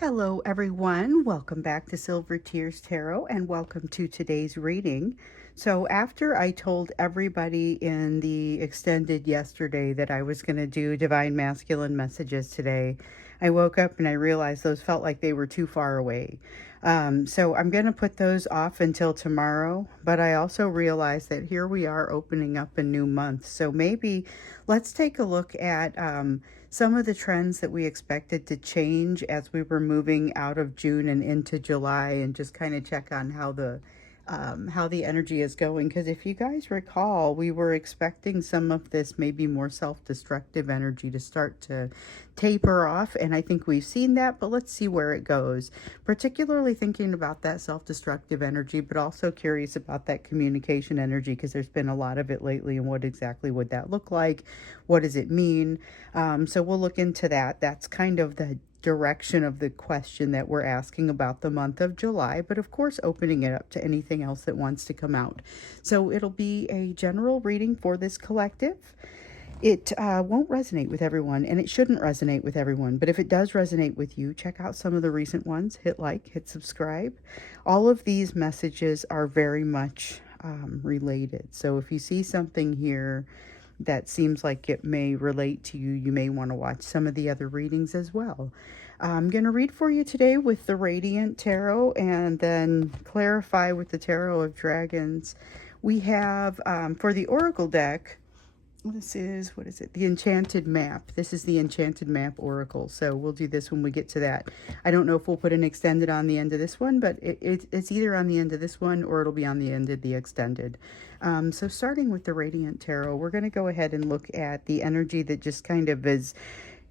Hello everyone, welcome back to Silver Tears Tarot and welcome to today's reading. So after I told everybody in the extended yesterday that I was going to do Divine Masculine messages today, I woke up and I realized those felt like they were too far away. So I'm going to put those off until tomorrow, but I also realized that here we are opening up a new month. So maybe let's take a look at some of the trends that we expected to change as we were moving out of June and into July, and just kind of check on how the energy is going. Because if you guys recall, we were expecting some of this maybe more self-destructive energy to start to taper off, and I think we've seen that, but let's see where it goes. Particularly thinking about that self-destructive energy, but also curious about that communication energy, because there's been a lot of it lately, and what exactly would that look like? What does it mean? So we'll look into that. That's kind of the direction of the question that we're asking about the month of July, but of course opening it up to anything else that wants to come out. So it'll be a general reading for this collective. It won't resonate with everyone, and it shouldn't resonate with everyone, but if it does resonate with you, check out some of the recent ones. Hit like, hit subscribe. All of these messages are very much related, so if you see something here that seems like it may relate to you, you may want to watch some of the other readings as well. I'm going to read for you today with the Radiant Tarot and then clarify with the Tarot of Dragons. We have, for the Oracle deck, this is, what is it? The Enchanted Map. This is the Enchanted Map Oracle. So we'll do this when we get to that. I don't know if we'll put an extended on the end of this one, but it's either on the end of this one or it'll be on the end of the extended. So starting with the Radiant Tarot, we're going to go ahead and look at the energy that just kind of is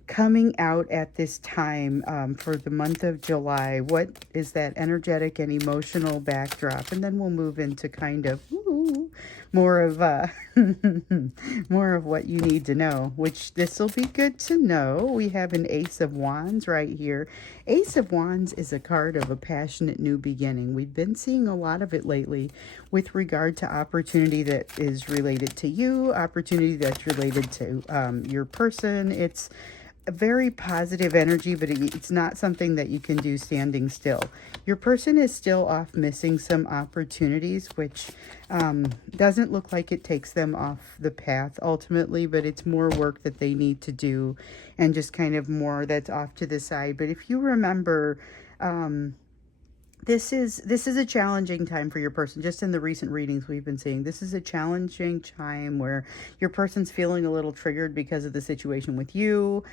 coming out at this time for the month of July. What is that energetic and emotional backdrop? And then we'll move into kind of more of more of what you need to know, which this will be good to know. We have an Ace of Wands right here. Ace of Wands is a card of a passionate new beginning. We've been seeing a lot of it lately with regard to opportunity that is related to you, opportunity that's related to your person. It's a very positive energy, but it's not something that you can do standing still. Your person is still off missing some opportunities, which doesn't look like it takes them off the path ultimately, but it's more work that they need to do and just kind of more that's off to the side. But if you remember, this is a challenging time for your person. Just in the recent readings we've been seeing, this is a challenging time where your person's feeling a little triggered because of the situation with you,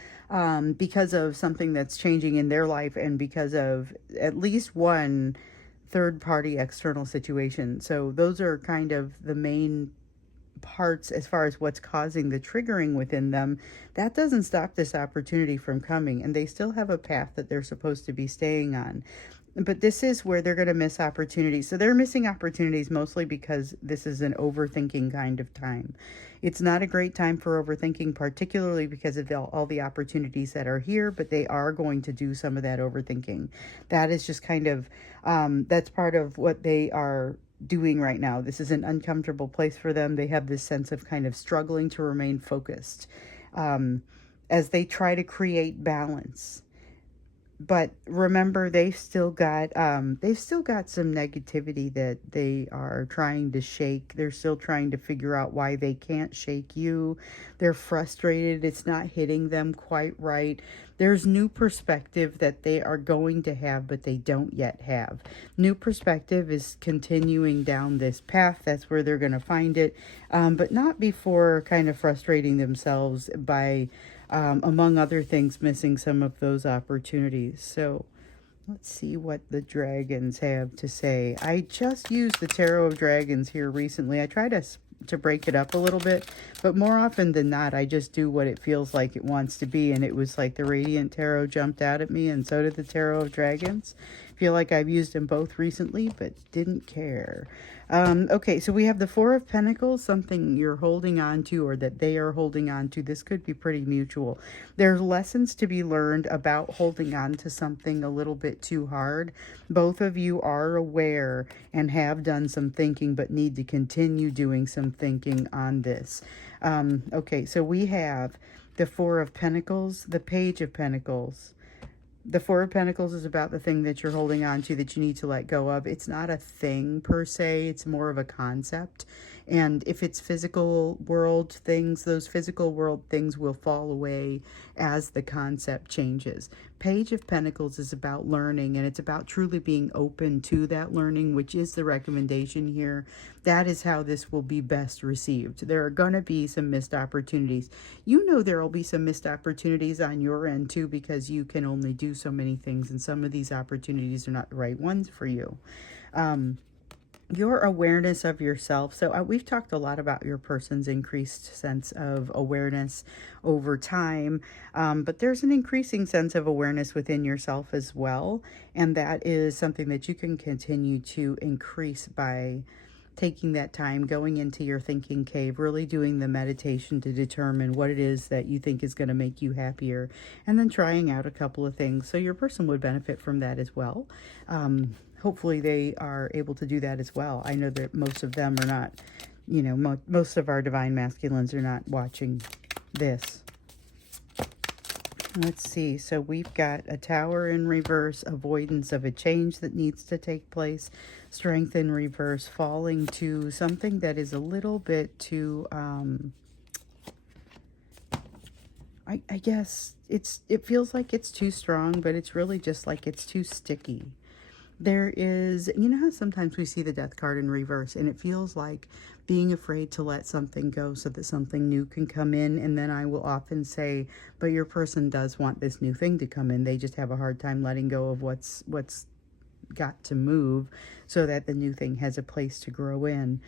because of something that's changing in their life, and because of at least one third-party external situation. So those are kind of the main parts as far as what's causing the triggering within them. That doesn't stop this opportunity from coming, and they still have a path that they're supposed to be staying on. But this is where they're going to miss opportunities. So they're missing opportunities mostly because this is an overthinking kind of time. It's not a great time for overthinking, particularly because of all the opportunities that are here, but they are going to do some of that overthinking. That is just kind of, that's part of what they are doing right now. This is an uncomfortable place for them. They have this sense of kind of struggling to remain focused as they try to create balance. But remember, they've still got some negativity that they are trying to shake. They're still trying to figure out why they can't shake you. They're frustrated. It's not hitting them quite right. There's new perspective that they are going to have, but they don't yet have. New perspective is continuing down this path. That's where they're going to find it, but not before kind of frustrating themselves by among other things, missing some of those opportunities. So let's see what the dragons have to say. I just used the Tarot of Dragons here recently. I try to break it up a little bit, but more often than not, I just do what it feels like it wants to be. And it was like the Radiant Tarot jumped out at me, and so did the Tarot of Dragons. I feel like I've used them both recently, but didn't care. Okay, so we have the Four of Pentacles, something you're holding on to or that they are holding on to. This could be pretty mutual. There's lessons to be learned about holding on to something a little bit too hard. Both of you are aware and have done some thinking, but need to continue doing some thinking on this. Okay, so we have the Four of Pentacles, the Page of Pentacles, The Four of Pentacles is about the thing that you're holding on to that you need to let go of. It's not a thing per se, it's more of a concept. And if it's physical world things, those physical world things will fall away as the concept changes. Page of Pentacles is about learning, and it's about truly being open to that learning, which is the recommendation here. That is how this will be best received. There are going to be some missed opportunities. You know there will be some missed opportunities on your end too, because you can only do so many things, and some of these opportunities are not the right ones for you. Your awareness of yourself. So we've talked a lot about your person's increased sense of awareness over time, but there's an increasing sense of awareness within yourself as well, and that is something that you can continue to increase by taking that time, going into your thinking cave, really doing the meditation to determine what it is that you think is going to make you happier, and then trying out a couple of things. So your person would benefit from that as well. Hopefully they are able to do that as well. I know that most of them are not, you know, most of our divine masculines are not watching this. Let's see. So we've got a Tower in reverse, avoidance of a change that needs to take place, Strength in reverse, falling to something that is a little bit too, I guess it feels like it's too strong, but it's really just like it's too sticky. There is, you know how sometimes we see the Death card in reverse and it feels like being afraid to let something go so that something new can come in. And then I will often say, but your person does want this new thing to come in. They just have a hard time letting go of what's got to move so that the new thing has a place to grow in.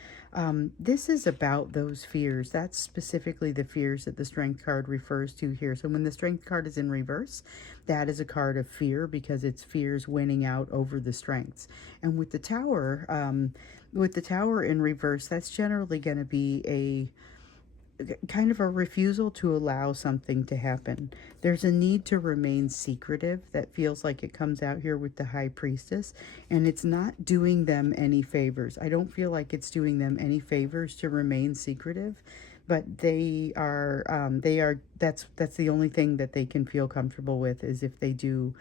This is about those fears. That's specifically the fears that the Strength card refers to here. So when the Strength card is in reverse, that is a card of fear because it's fears winning out over the strengths. And with the Tower in reverse, that's generally going to be a kind of a refusal to allow something to happen. There's a need to remain secretive that feels like it comes out here with the High Priestess, and it's not doing them any favors. I don't feel like it's doing them any favors to remain secretive, but that's the only thing that they can feel comfortable with, is if they do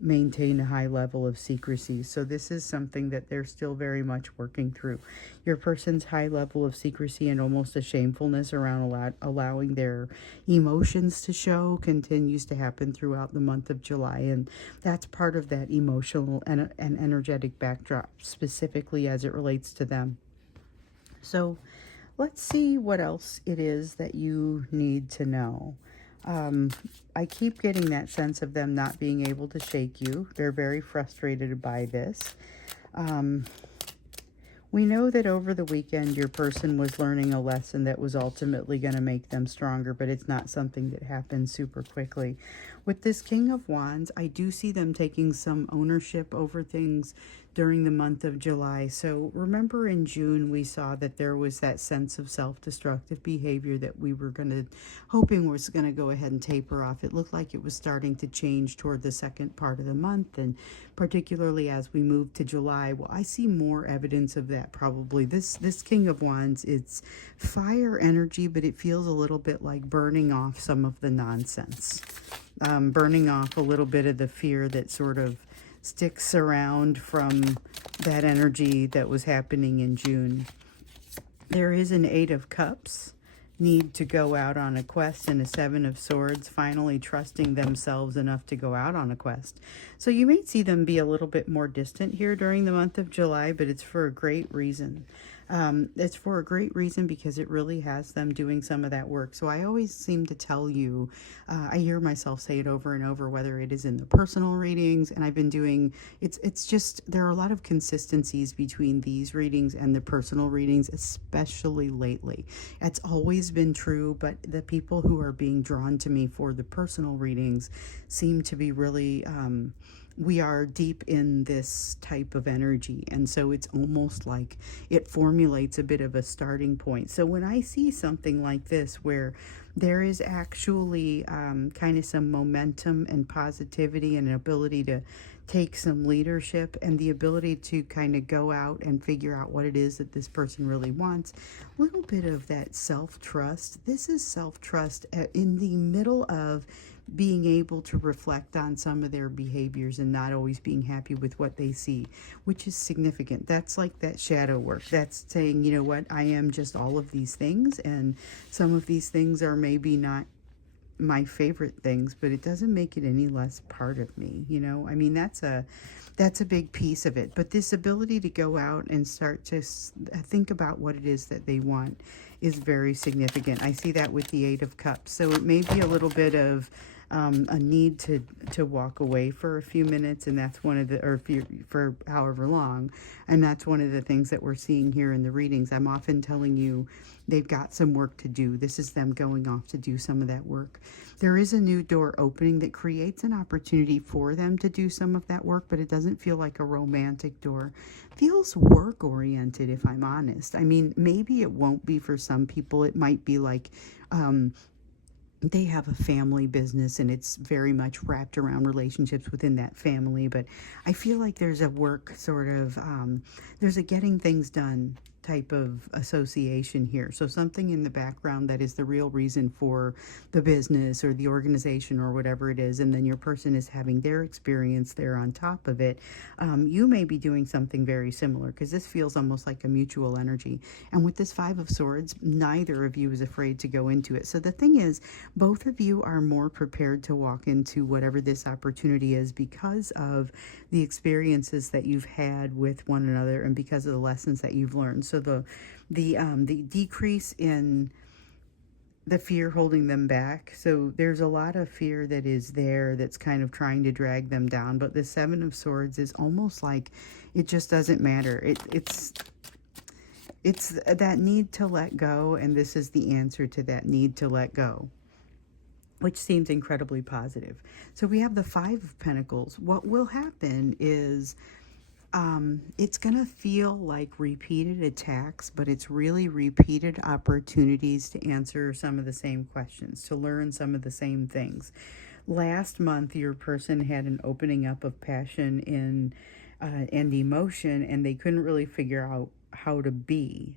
maintain a high level of secrecy. So this is something that they're still very much working through. Your person's high level of secrecy and almost a shamefulness around allowing their emotions to show continues to happen throughout the month of July, and that's part of that emotional and energetic backdrop, specifically as it relates to them. So let's see what else it is that you need to know. I keep getting that sense of them not being able to shake you. They're very frustrated by this. We know that over the weekend your person was learning a lesson that was ultimately going to make them stronger, but it's not something that happens super quickly. With this King of Wands, I do see them taking some ownership over things during the month of July. So remember in June we saw that there was that sense of self-destructive behavior that we were hoping was going to go ahead and taper off. It looked like it was starting to change toward the second part of the month, and particularly as we move to July. Well, I see more evidence of that probably. This King of Wands, it's fire energy, but it feels a little bit like burning off some of the nonsense. Burning off a little bit of the fear that sort of sticks around from that energy that was happening in June. There is an Eight of Cups, need to go out on a quest, and a Seven of Swords, finally trusting themselves enough to go out on a quest. So you may see them be a little bit more distant here during the month of July, but it's for a great reason. It's for a great reason because it really has them doing some of that work. So I always seem to tell you, I hear myself say it over and over, whether it is in the personal readings, and I've been doing, it's just, there are a lot of consistencies between these readings and the personal readings, especially lately. It's always been true, but the people who are being drawn to me for the personal readings seem to be really, we are deep in this type of energy, and so it's almost like it formulates a bit of a starting point. So when I see something like this where there is actually kind of some momentum and positivity and an ability to take some leadership and the ability to kind of go out and figure out what it is that this person really wants, a little bit of that self-trust. This is self-trust in the middle of being able to reflect on some of their behaviors and not always being happy with what they see, which is significant. That's like that shadow work. That's saying, you know what, I am just all of these things, and some of these things are maybe not my favorite things, but it doesn't make it any less part of me. I mean, that's a big piece of it. But this ability to go out and start to think about what it is that they want is very significant. I see that with the Eight of Cups. So it may be a little bit of a need to walk away for a few minutes, and that's one of the, or for however long, and that's one of the things that we're seeing here in the readings. I'm often telling you they've got some work to do. This is them going off to do some of that work. There is a new door opening that creates an opportunity for them to do some of that work, but it doesn't feel like a romantic door. It feels work oriented, if I'm honest. I mean, maybe it won't be for some people. It might be like they have a family business and it's very much wrapped around relationships within that family. But I feel like there's a work sort of, there's a getting things done type of association here. So something in the background that is the real reason for the business or the organization or whatever it is, and then your person is having their experience there on top of it. You may be doing something very similar, because this feels almost like a mutual energy. And with this Five of Swords, neither of you is afraid to go into it. So the thing is, both of you are more prepared to walk into whatever this opportunity is because of the experiences that you've had with one another and because of the lessons that you've learned. So the decrease in the fear holding them back. So there's a lot of fear that is there that's kind of trying to drag them down. But the Seven of Swords is almost like it just doesn't matter. It's that need to let go, and this is the answer to that need to let go, which seems incredibly positive. So we have the Five of Pentacles. What will happen is it's going to feel like repeated attacks, but it's really repeated opportunities to answer some of the same questions, to learn some of the same things. Last month, your person had an opening up of passion and emotion, and they couldn't really figure out how to be.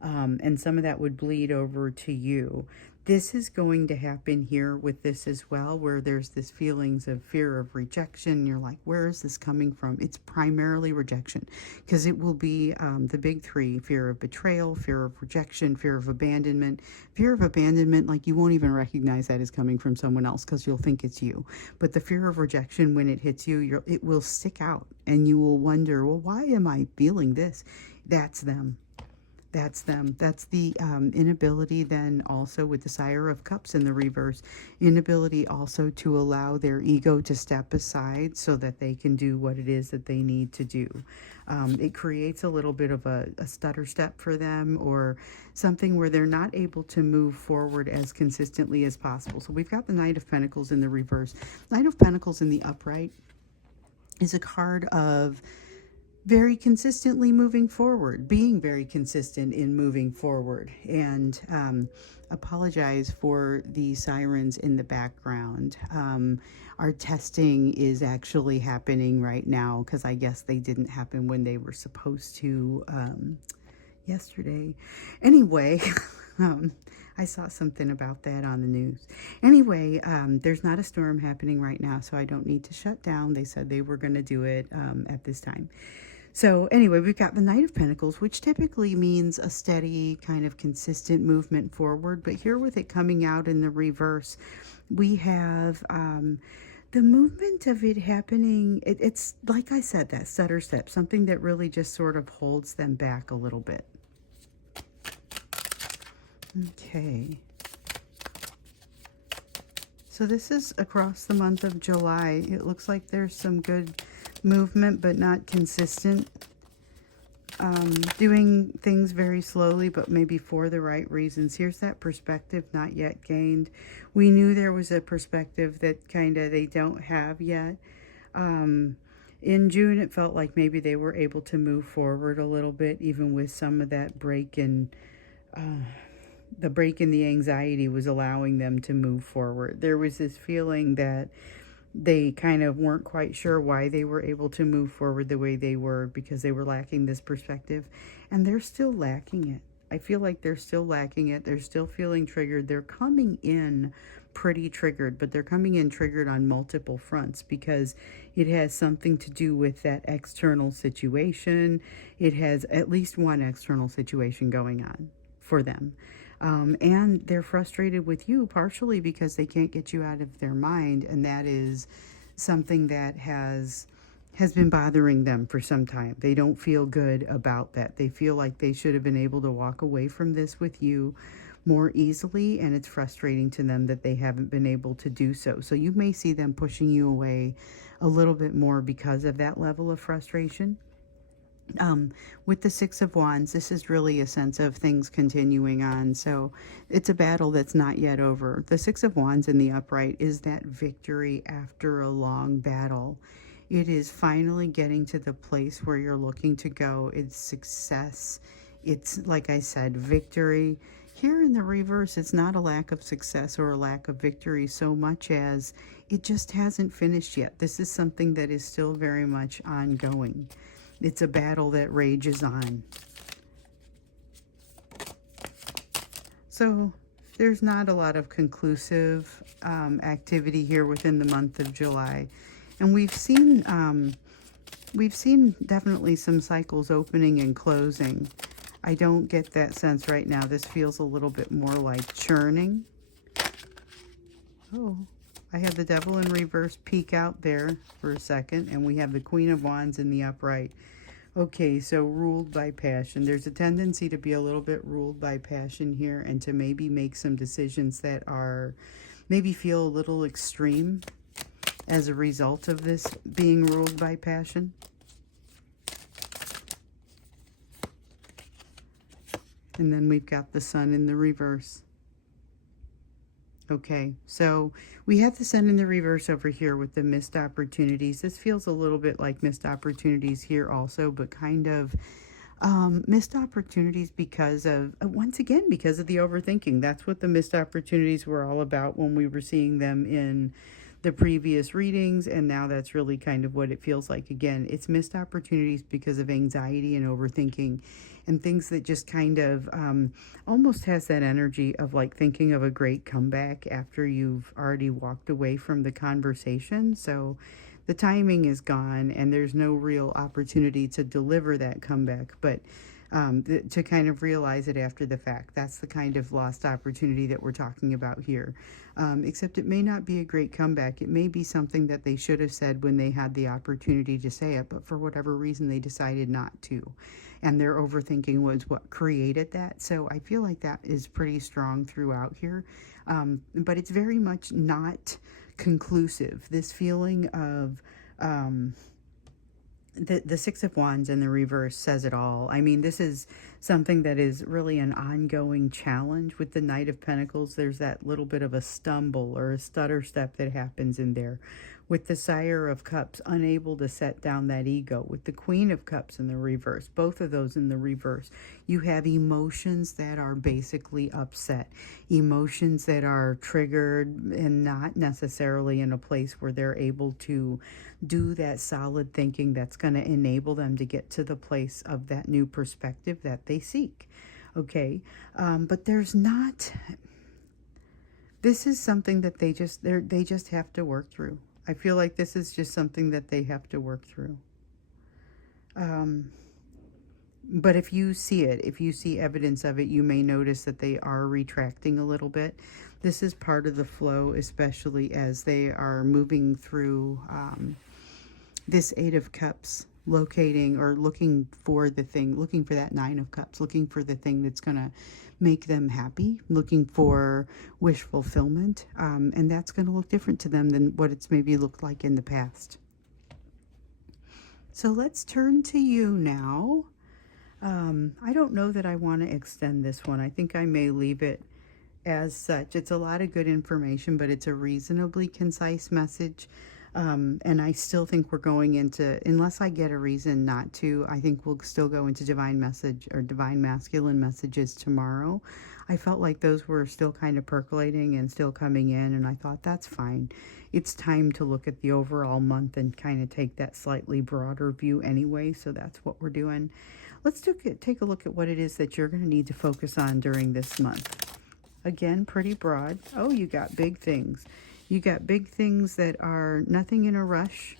And some of that would bleed over to you. This is going to happen here with this as well, where there's this feelings of fear of rejection. You're like, where is this coming from? It's primarily rejection, because it will be the big three: fear of betrayal, fear of rejection, fear of abandonment. Fear of abandonment, like you won't even recognize that as coming from someone else because you'll think it's you. But the fear of rejection, when it hits you, it will stick out, and you will wonder, well, why am I feeling this? That's them. That's them. That's the inability then also with the Sire of Cups in the reverse. Inability also to allow their ego to step aside so that they can do what it is that they need to do. It creates a little bit of a stutter step for them, or something where they're not able to move forward as consistently as possible. So we've got the Knight of Pentacles in the reverse. Knight of Pentacles in the upright is a card of very consistently moving forward, being very consistent in moving forward. And apologize for the sirens in the background. Our testing is actually happening right now, because I guess they didn't happen when they were supposed to yesterday. Anyway, I saw something about that on the news. Anyway, there's not a storm happening right now, so I don't need to shut down. They said they were going to do it at this time. So anyway, we've got the Knight of Pentacles, which typically means a steady kind of consistent movement forward. But here with it coming out in the reverse, we have the movement of it happening. It's like I said, that stutter step, something that really just sort of holds them back a little bit. Okay. So this is across the month of July. It looks like there's some good movement, but not consistent. Doing things very slowly, but maybe for the right reasons. Here's that perspective not yet gained. We knew there was a perspective that kind of they don't have yet. In June, it felt like maybe they were able to move forward a little bit, even with some of that break in the break in the anxiety was allowing them to move forward. There was this feeling that they kind of weren't quite sure why they were able to move forward the way they were, because they were lacking this perspective, and they're still lacking it. I feel like they're still lacking it. They're still feeling triggered. They're coming in pretty triggered, but they're coming in triggered on multiple fronts because it has something to do with that external situation. It has at least one external situation going on for them. And they're frustrated with you partially because they can't get you out of their mind, and that is something that has been bothering them for some time. They don't feel good about that. They feel like they should have been able to walk away from this with you more easily, and it's frustrating to them that they haven't been able to do so. So you may see them pushing you away a little bit more because of that level of frustration. With the Six of Wands, this is really a sense of things continuing on. So it's a battle that's not yet over. The Six of Wands in the upright is that victory after a long battle. It is finally getting to the place where you're looking to go. It's success. It's, like I said, victory. Here in the reverse, it's not a lack of success or a lack of victory so much as it just hasn't finished yet. This is something that is still very much ongoing. It's a battle that rages on. So there's not a lot of conclusive activity here within the month of July. And we've seen definitely some cycles opening and closing. I don't get that sense right now. This feels a little bit more like churning. Oh, I have the Devil in reverse peek out there for a second, and we have the Queen of Wands in the upright. Okay, so ruled by passion. There's a tendency to be a little bit ruled by passion here, and to maybe make some decisions that are, maybe feel a little extreme as a result of this being ruled by passion. And then we've got the Sun in the reverse. Okay, so we have the Sun in the reverse over here with the missed opportunities. This feels a little bit like missed opportunities here also, but kind of missed opportunities because of, once again, because of the overthinking. That's what the missed opportunities were all about when we were seeing them in the previous readings, and now that's really kind of what it feels like again. It's missed opportunities because of anxiety and overthinking and things that just kind of almost has that energy of like thinking of a great comeback after you've already walked away from the conversation. So the timing is gone and there's no real opportunity to deliver that comeback, but to kind of realize it after the fact. That's the kind of lost opportunity that we're talking about here. Except it may not be a great comeback. It may be something that they should have said when they had the opportunity to say it, but for whatever reason they decided not to. And their overthinking was what created that. So I feel like that is pretty strong throughout here. But it's very much not conclusive. This feeling of the Six of Wands in the reverse says it all. I mean, this is something that is really an ongoing challenge. With the Knight of Pentacles, there's that little bit of a stumble or a stutter step that happens in there. With the Sire of Cups, unable to set down that ego. With the Queen of Cups in the reverse, both of those in the reverse, you have emotions that are basically upset. Emotions that are triggered and not necessarily in a place where they're able to do that solid thinking that's going to enable them to get to the place of that new perspective that they seek. Okay, but there's not, this is something that they just have to work through. I feel like this is just something that they have to work through. But if you see it, if you see evidence of it, you may notice that they are retracting a little bit. This is part of the flow, especially as they are moving through this Eight of Cups, locating or looking for the thing, looking for that Nine of Cups, looking for the thing that's going to make them happy, looking for wish fulfillment, and that's going to look different to them than what it's maybe looked like in the past. So let's turn to you now. I don't know that I want to extend this one. I think I may leave it as such. It's a lot of good information, but it's a reasonably concise message. And I still think we're going into, unless I get a reason not to, I think we'll still go into divine message or divine masculine messages tomorrow. I felt like those were still kind of percolating and still coming in, and I thought that's fine. It's time to look at the overall month and kind of take that slightly broader view anyway, so that's what we're doing. Let's take a look at what it is that you're going to need to focus on during this month. Again, pretty broad. Oh, you got big things. You got big things that are nothing in a rush,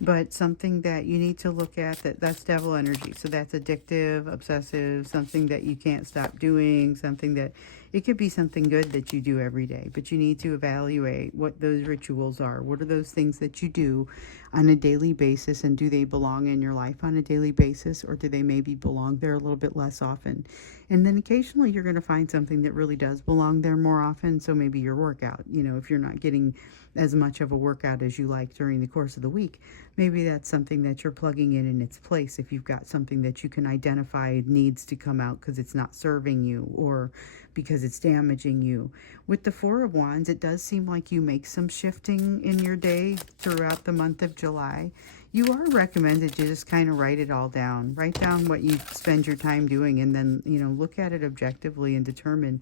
but something that you need to look at. That's devil energy. So that's addictive, obsessive, something that you can't stop doing, something that it could be something good that you do every day, but you need to evaluate what those rituals are. What are those things that you do on a daily basis, and do they belong in your life on a daily basis, or do they maybe belong there a little bit less often? And then occasionally you're going to find something that really does belong there more often. So maybe your workout, if you're not getting as much of a workout as you like during the course of the week, maybe that's something that you're plugging in its place. If you've got something that you can identify needs to come out because it's not serving you or because it's damaging you. With the Four of Wands, it does seem like you make some shifting in your day throughout the month of July. You are recommended to just kind of write it all down. Write down what you spend your time doing, and then, look at it objectively and determine,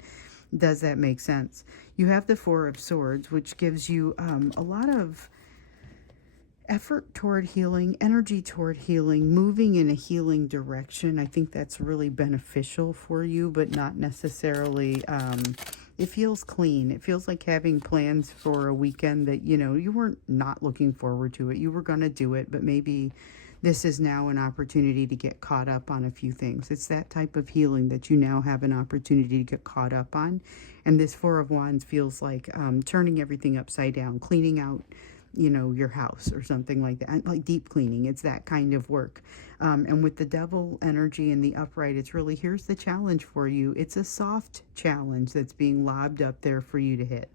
does that make sense? You have the Four of Swords, which gives you a lot of effort toward healing, energy toward healing, moving in a healing direction. I think that's really beneficial for you, but not necessarily, it feels clean. It feels like having plans for a weekend that, you weren't not looking forward to it. You were going to do it, but maybe this is now an opportunity to get caught up on a few things. It's that type of healing that you now have an opportunity to get caught up on. And this Four of Wands feels like turning everything upside down, cleaning out your house or something like that, like deep cleaning. It's that kind of work. And with the devil energy in the upright, it's really, here's the challenge for you. It's a soft challenge that's being lobbed up there for you to hit.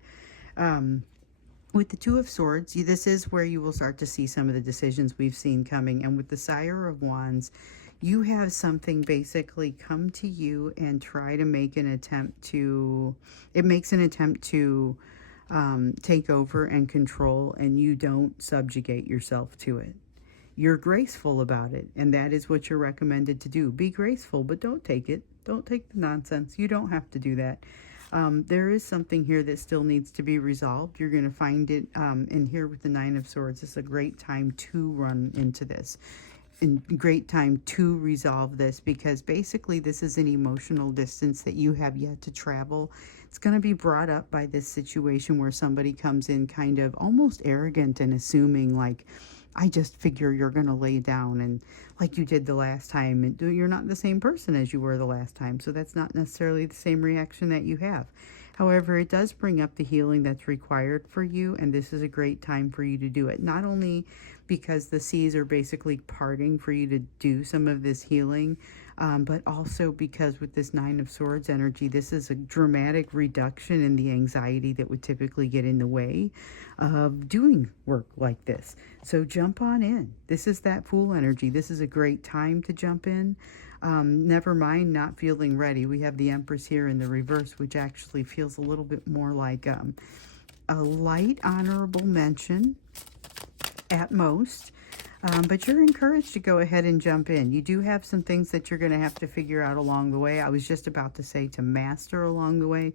With the Two of Swords, this is where you will start to see some of the decisions we've seen coming. And with the Sire of Wands, you have something basically come to you and try to make an attempt to, it makes an attempt to take over and control, and you don't subjugate yourself to it. You're graceful about it, and that is what you're recommended to do. Be graceful, but don't take it. Don't take the nonsense. You don't have to do that. There is something here that still needs to be resolved. You're going to find it in here with the Nine of Swords. It's a great time to run into this. And great time to resolve this, because basically this is an emotional distance that you have yet to travel. It's going to be brought up by this situation where somebody comes in kind of almost arrogant and assuming, like, I just figure you're going to lay down, and like you did the last time, and you're not the same person as you were the last time, so that's not necessarily the same reaction that you have. However, it does bring up the healing that's required for you, and this is a great time for you to do it. Not only because the seas are basically parting for you to do some of this healing, but also because with this Nine of Swords energy, this is a dramatic reduction in the anxiety that would typically get in the way of doing work like this. So jump on in. This is that Fool energy. This is a great time to jump in. Never mind not feeling ready. We have the Empress here in the reverse, which actually feels a little bit more like a light honorable mention at most. But you're encouraged to go ahead and jump in. You do have some things that you're going to have to figure out along the way. I was just about to say to master along the way.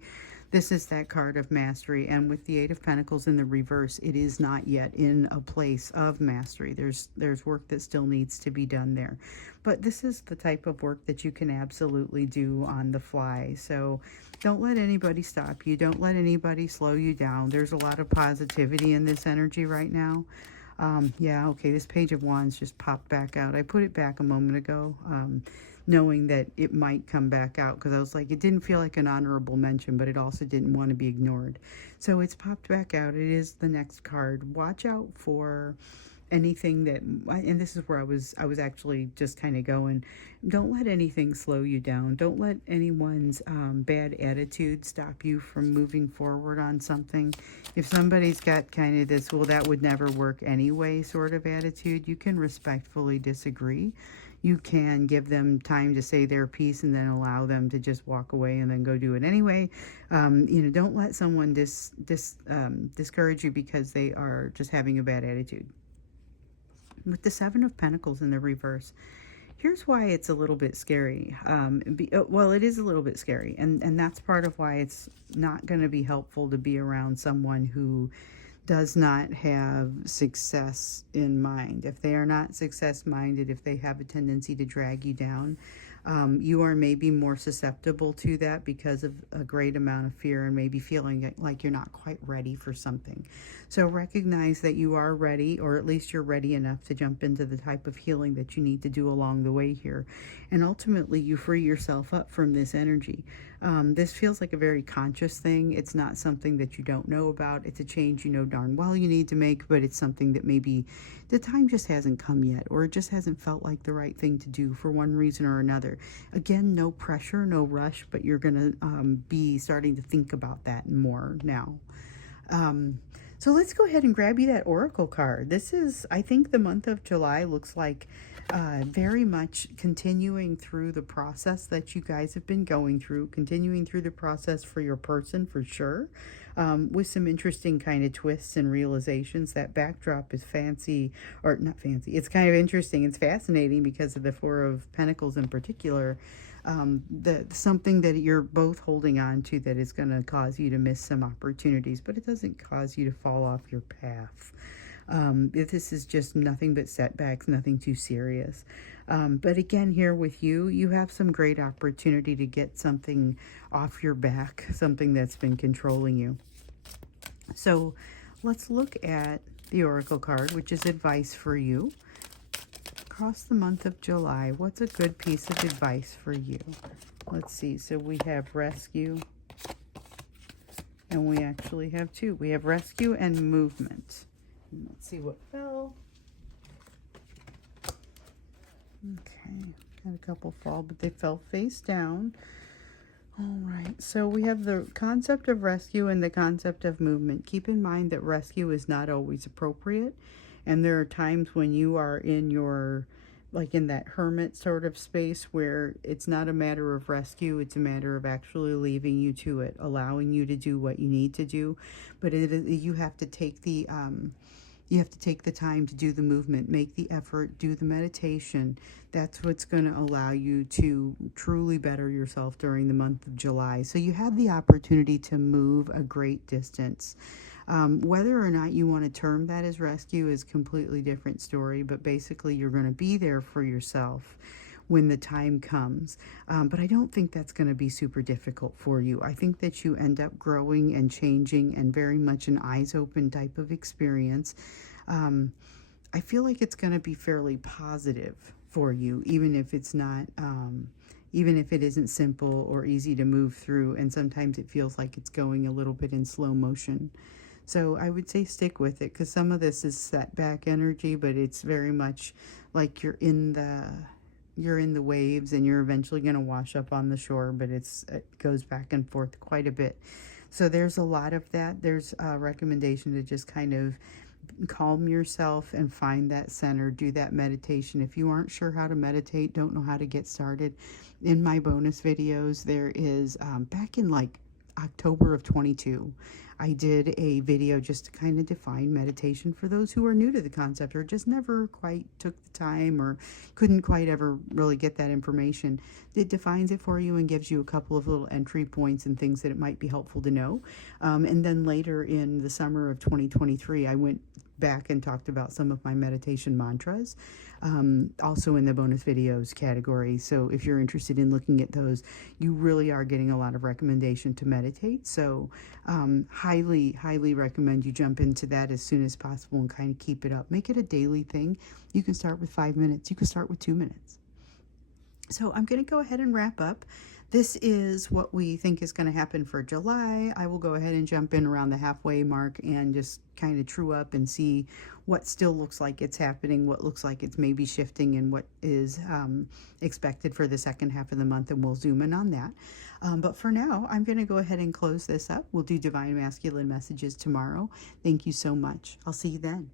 This is that card of mastery. And with the Eight of Pentacles in the reverse, it is not yet in a place of mastery. There's work that still needs to be done there. But this is the type of work that you can absolutely do on the fly. So don't let anybody stop you. Don't let anybody slow you down. There's a lot of positivity in this energy right now. Yeah, okay, this Page of Wands just popped back out. I put it back a moment ago, knowing that it might come back out, because I was like, it didn't feel like an honorable mention, but it also didn't want to be ignored. So it's popped back out. It is the next card. Watch out for anything that, and this is where I was actually just kind of going, don't let anything slow you down. Don't let anyone's bad attitude stop you from moving forward on something. If somebody's got kind of this, well, that would never work anyway sort of attitude, you can respectfully disagree. You can give them time to say their piece and then allow them to just walk away and then go do it anyway. Don't let someone discourage you because they are just having a bad attitude. With the Seven of Pentacles in the reverse, here's why it's a little bit scary. Well, it is a little bit scary, and that's part of why it's not going to be helpful to be around someone who does not have success in mind. If they are not success minded, if they have a tendency to drag you down, You are maybe more susceptible to that because of a great amount of fear and maybe feeling like you're not quite ready for something. So recognize that you are ready, or at least you're ready enough to jump into the type of healing that you need to do along the way here. And ultimately, you free yourself up from this energy. This feels like a very conscious thing. It's not something that you don't know about. It's a change you know darn well you need to make, but it's something that maybe the time just hasn't come yet, or it just hasn't felt like the right thing to do for one reason or another. Again, no pressure, no rush, but you're going to be starting to think about that more now. So let's go ahead and grab you that Oracle card. This is, I think the month of July looks like very much continuing through the process that you guys have been going through, continuing through the process for your person for sure, with some interesting kind of twists and realizations. That backdrop is fancy, or not fancy, it's kind of interesting. It's fascinating because of the Four of Pentacles in particular. Something that you're both holding on to that is going to cause you to miss some opportunities, but it doesn't cause you to fall off your path. This is just nothing but setbacks, nothing too serious. But again, here with you, you have some great opportunity to get something off your back, something that's been controlling you. So let's look at the Oracle card, which is advice for you. Across the month of July, what's a good piece of advice for you? Let's see. So we have rescue, and we actually have two. We have rescue and movement. Let's see what fell. Okay, got a couple fall, but they fell face down. All right, so we have the concept of rescue and the concept of movement. Keep in mind that rescue is not always appropriate. And there are times when you are in your, like in that hermit sort of space where it's not a matter of rescue, it's a matter of actually leaving you to it, allowing you to do what you need to do. But you have to take the time to do the movement, make the effort, do the meditation. That's what's going to allow you to truly better yourself during the month of July. So you have the opportunity to move a great distance. Whether or not you want to term that as rescue is a completely different story, but basically you're going to be there for yourself when the time comes. But I don't think that's going to be super difficult for you. I think that you end up growing and changing, and very much an eyes open type of experience. I feel like it's going to be fairly positive for you, even if it's not, even if it isn't simple or easy to move through, and sometimes it feels like it's going a little bit in slow motion. So I would say stick with it, because some of this is setback energy, but it's very much like you're in the waves and you're eventually going to wash up on the shore, but it goes back and forth quite a bit. So there's a lot of that. There's a recommendation to just kind of calm yourself and find that center, do that meditation. If you aren't sure how to meditate, don't know how to get started, in my bonus videos, there is, back in like October of 22, I did a video just to kind of define meditation for those who are new to the concept or just never quite took the time or couldn't quite ever really get that information. It defines it for you and gives you a couple of little entry points and things that it might be helpful to know. And then later in the summer of 2023, I went back and talked about some of my meditation mantras, also in the bonus videos category. So if you're interested in looking at those, you really are getting a lot of recommendation to meditate. So highly recommend you jump into that as soon as possible and kind of keep it up. Make it a daily thing. You can start with 5 minutes. You can start with 2 minutes. So I'm going to go ahead and wrap up. This is what we think is going to happen for July. I will go ahead and jump in around the halfway mark and just kind of true up and see what still looks like it's happening, what looks like it's maybe shifting, and what is expected for the second half of the month, and we'll zoom in on that. But for now, I'm going to go ahead and close this up. We'll do Divine Masculine Messages tomorrow. Thank you so much. I'll see you then.